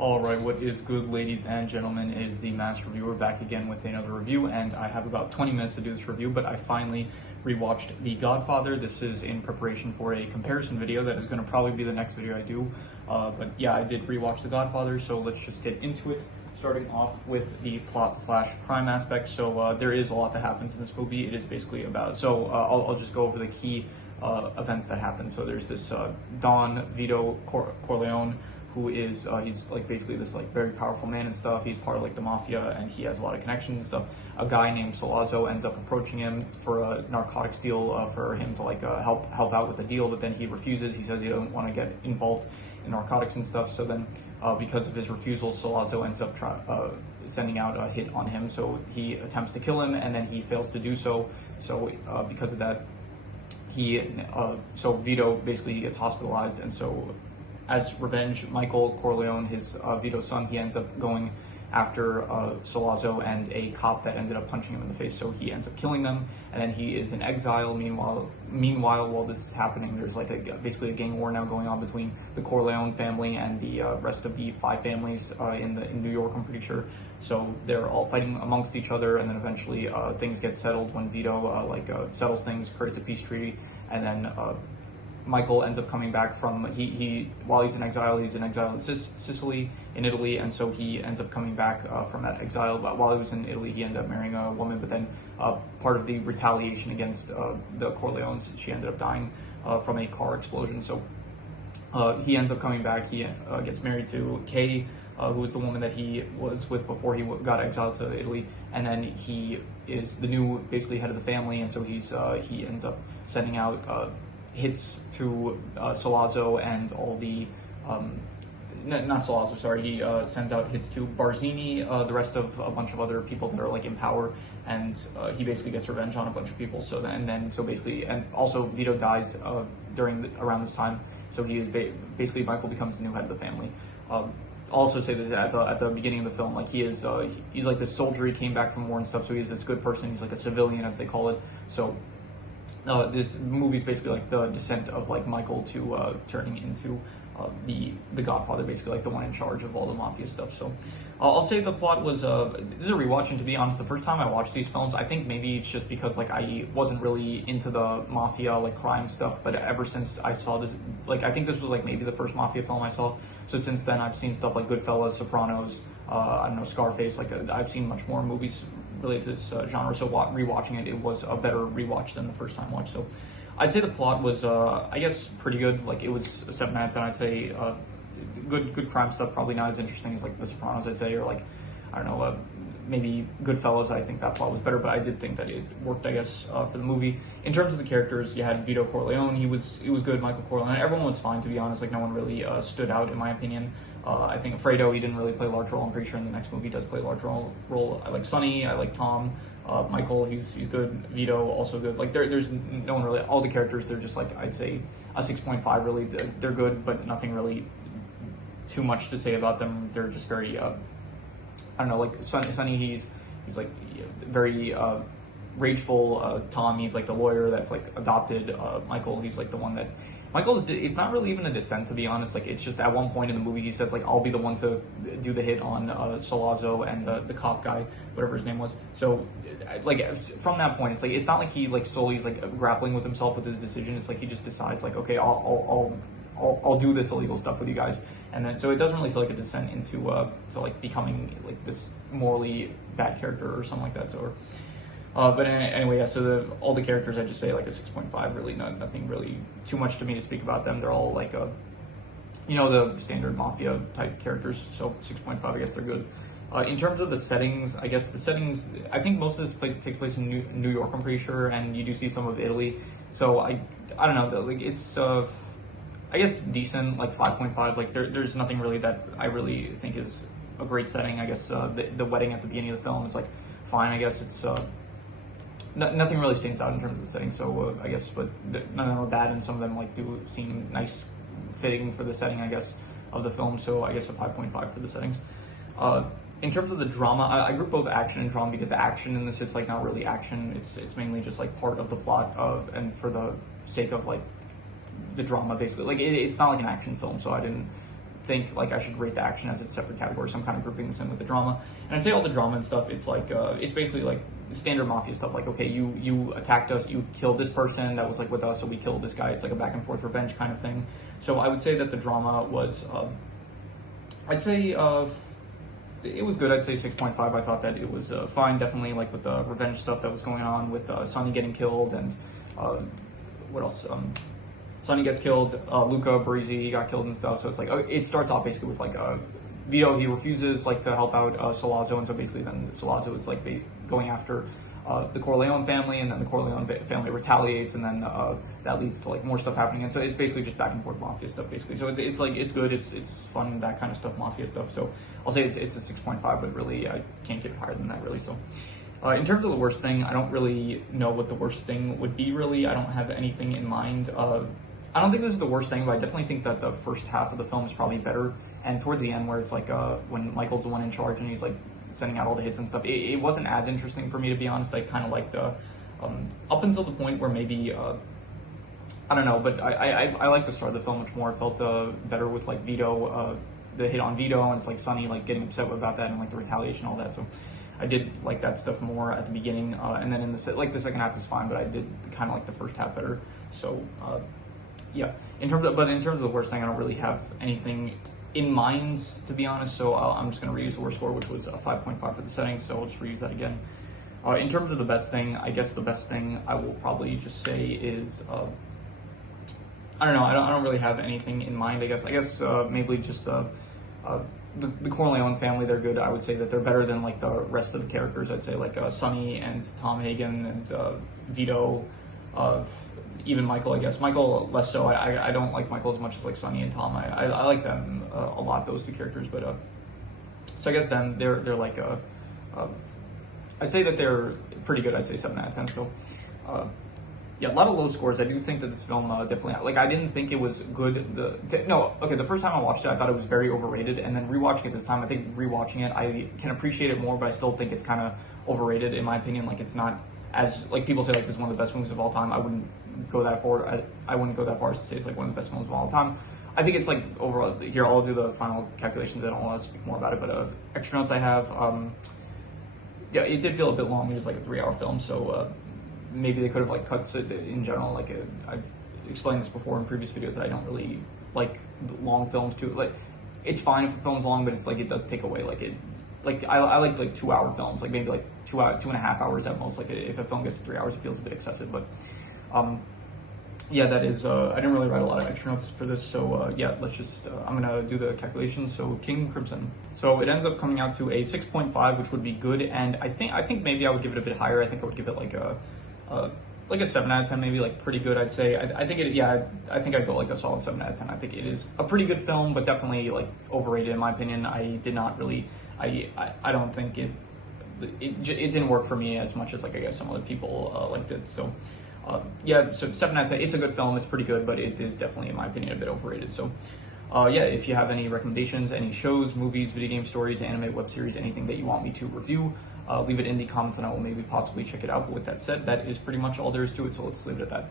Alright, what is good, ladies and gentlemen? It is the Master Reviewer back again with another review, and I have about 20 minutes to do this review, but I finally rewatched The Godfather. This is in preparation for a comparison video that is going to probably be the next video I do. But yeah, I did rewatch The Godfather, so let's just get into it. Starting off with the plot/crime aspect. So there is a lot that happens in this movie. It is basically about, I'll just go over the key events that happen. So there's this Don Vito Corleone, who is he's like basically this like very powerful man and stuff. He's part of like the mafia, and he has a lot of connections and stuff. A guy named Sollozzo ends up approaching him for a narcotics deal, for him to like help out with the deal, but then he refuses. He says he doesn't want to get involved in narcotics and stuff. So then because of his refusal, Sollozzo ends up sending out a hit on him. So he attempts to kill him, and then he fails to do so. So because of that, so Vito basically gets hospitalized, and so as revenge, Michael Corleone, his Vito's son, he ends up going after Sollozzo and a cop that ended up punching him in the face. So he ends up killing them, and then he is in exile. Meanwhile, while this is happening, there's like basically a gang war now going on between the Corleone family and the rest of the 5 families in New York, I'm pretty sure. So they're all fighting amongst each other, and then eventually things get settled when Vito settles things, creates a peace treaty, and then Michael ends up coming back from while he's in exile in Sicily, in Italy, and so he ends up coming back from that exile. But while he was in Italy, he ended up marrying a woman, but then part of the retaliation against the Corleones, she ended up dying from a car explosion. So he ends up coming back. He gets married to Kay, who was the woman that he was with before he got exiled to Italy, and then he is the new basically head of the family, and so he ends up sending out hits to Sollozzo and all the not Sollozzo, sorry, he sends out hits to Barzini, the rest of a bunch of other people that are like in power, and he basically gets revenge on a bunch of people. So basically, and also Vito dies around this time, so he is basically Michael becomes the new head of the family. I'll also say this at the beginning of the film, like he's like this soldier, he came back from war and stuff, so he's this good person, he's like a civilian as they call it. So this movie is basically like the descent of like Michael to turning into the Godfather, basically like the one in charge of all the mafia stuff. So I'll say the plot was this is a rewatch, and to be honest, the first time I watched these films, I think maybe it's just because like I wasn't really into the mafia like crime stuff, but ever since I saw this, like I think this was like maybe the first mafia film I saw. So since then I've seen stuff like Goodfellas, Sopranos, I don't know, Scarface. Like I've seen much more movies related to this genre, so rewatching it was a better rewatch than the first time watch. So I'd say the plot was I guess pretty good. Like it was a 7 out of 10. I'd say good crime stuff, probably not as interesting as like The Sopranos, I'd say, or like I don't know, maybe Goodfellas. I think that plot was better, but I did think that it worked, I guess, for the movie. In terms of the characters, you had Vito Corleone, he was good. Michael Corleone, everyone was fine, to be honest. Like no one really stood out in my opinion. I think Fredo, he didn't really play a large role. I'm pretty sure in the next movie he does play a large role. I like Sonny, I like Tom, Michael, he's good. Vito, also good. Like there's no one really, all the characters, they're just like, I'd say a 6.5 really. They're good, but nothing really too much to say about them. They're just very, I don't know, like Sonny, he's like very rageful. Tom, he's like the lawyer that's like adopted. Michael, he's like the one that, it's not really even a descent, to be honest. Like it's just at one point in the movie he says like, I'll be the one to do the hit on Sollozzo and the cop guy, whatever his name was. So like from that point, it's like it's not like he like solely is like grappling with himself with his decision. It's like he just decides like, okay, I'll do this illegal stuff with you guys, and then so it doesn't really feel like a descent into to like becoming like this morally bad character or something like that. So. But anyway, yeah, so all the characters, I just say like a 6.5, really nothing really too much to me to speak about them. They're all like, the standard mafia type characters, so 6.5, I guess they're good. In terms of the settings, I think most of this takes place in New York, I'm pretty sure, and you do see some of Italy. So I don't know, like it's, I guess decent, like 5.5, like there's nothing really that I really think is a great setting. I guess the wedding at the beginning of the film is like fine, I guess it's, nothing really stands out in terms of the setting, so I guess, but none of them are bad, and some of them like do seem nice, fitting for the setting, I guess, of the film. So I guess a 5.5 for the settings. In terms of the drama, I group both action and drama, because the action in this, it's like not really action. It's mainly just like part of the plot and for the sake of like the drama, basically. Like it's not like an action film, so I didn't think like I should rate the action as its separate category, so I'm kind of grouping this in with the drama. And I'd say all the drama and stuff, it's like it's basically like standard mafia stuff. Like, okay, you attacked us, you killed this person that was like with us, so we killed this guy. It's like a back and forth revenge kind of thing. So I would say that the drama was, I'd say it was good. I'd say 6.5. I thought that it was fine, definitely, like with the revenge stuff that was going on with Sonny getting killed and what else? Sonny gets killed, Luca Barisi got killed and stuff. So it's like it starts off basically with like Vito, he refuses like to help out Salazzo, and so basically then Salazzo is like going after the Corleone family, and then the Corleone family retaliates, and then that leads to like more stuff happening, and so it's basically just back and forth mafia stuff basically. So it's like it's good, it's fun, that kind of stuff, mafia stuff. So I'll say it's a 6.5, but really I can't get higher than that really. So in terms of the worst thing, I don't really know what the worst thing would be really. I don't have anything in mind. I don't think this is the worst thing, but I definitely think that the first half of the film is probably better, and towards the end where it's like when Michael's the one in charge and he's like sending out all the hits and stuff, it wasn't as interesting for me, to be honest. I kind of liked up until the point where maybe I don't know, but I like the start of the film much more. I felt better with like Vito, the hit on Vito, and it's like Sonny like getting upset about that and like the retaliation, all that. So I did like that stuff more at the beginning, and then in the second half is fine, but I did kind of like the first half better. So yeah, in terms of the worst thing, I don't really have anything in mind, to be honest. So I'm just going to reuse the worst score, which was a 5.5 for the setting. So I'll just reuse that again. In terms of the best thing, I guess the best thing I will probably just say is I don't know. I don't really have anything in mind. I guess maybe just the Corleone family. They're good. I would say that they're better than like the rest of the characters. I'd say like Sonny and Tom Hagen and Vito. Even Michael, I guess. Michael less so. I don't like Michael as much as like Sonny and Tom. I like them a lot, those two characters. But so I guess then they're like I'd say that they're pretty good. I'd say 7 out of 10. So yeah, a lot of low scores. I do think that this film definitely, like, I didn't think it was good. The first time I watched it, I thought it was very overrated, and then rewatching it this time, I think rewatching it, I can appreciate it more, but I still think it's kind of overrated in my opinion. Like, it's not as, like, people say like this is one of the best movies of all time. I wouldn't go that far. I wouldn't go that far as to say it's like one of the best films of all time. I think it's like overall. Here, I'll do the final calculations. I don't want to speak more about it, but extra notes I have. Yeah, it did feel a bit long. It was like a 3-hour film, so maybe they could have like cut it in general. Like I've explained this before in previous videos that I don't really like long films too. Like, it's fine if a film's long, but it's like it does take away I like 2-hour films, like maybe like 2.5 hours at most. Like, if a film gets to 3 hours, it feels a bit excessive. But yeah, that is, I didn't really write a lot of extra notes for this, so yeah, let's just, I'm gonna do the calculations. So King Crimson. So it ends up coming out to a 6.5, which would be good, and I think maybe I would give it a bit higher. I think I would give it like a 7 out of 10, maybe like pretty good, I'd say. I think I'd go like a solid 7 out of 10. I think it is a pretty good film, but definitely like overrated in my opinion. I did not really, I don't think it didn't work for me as much as like I guess some other people liked it. So yeah, so 7 out of 10. It's a good film. It's pretty good, but it is definitely, in my opinion, a bit overrated. So yeah, if you have any recommendations, any shows, movies, video game stories, anime, web series, anything that you want me to review, leave it in the comments and I will maybe possibly check it out. But with that said, that is pretty much all there is to it. So let's leave it at that.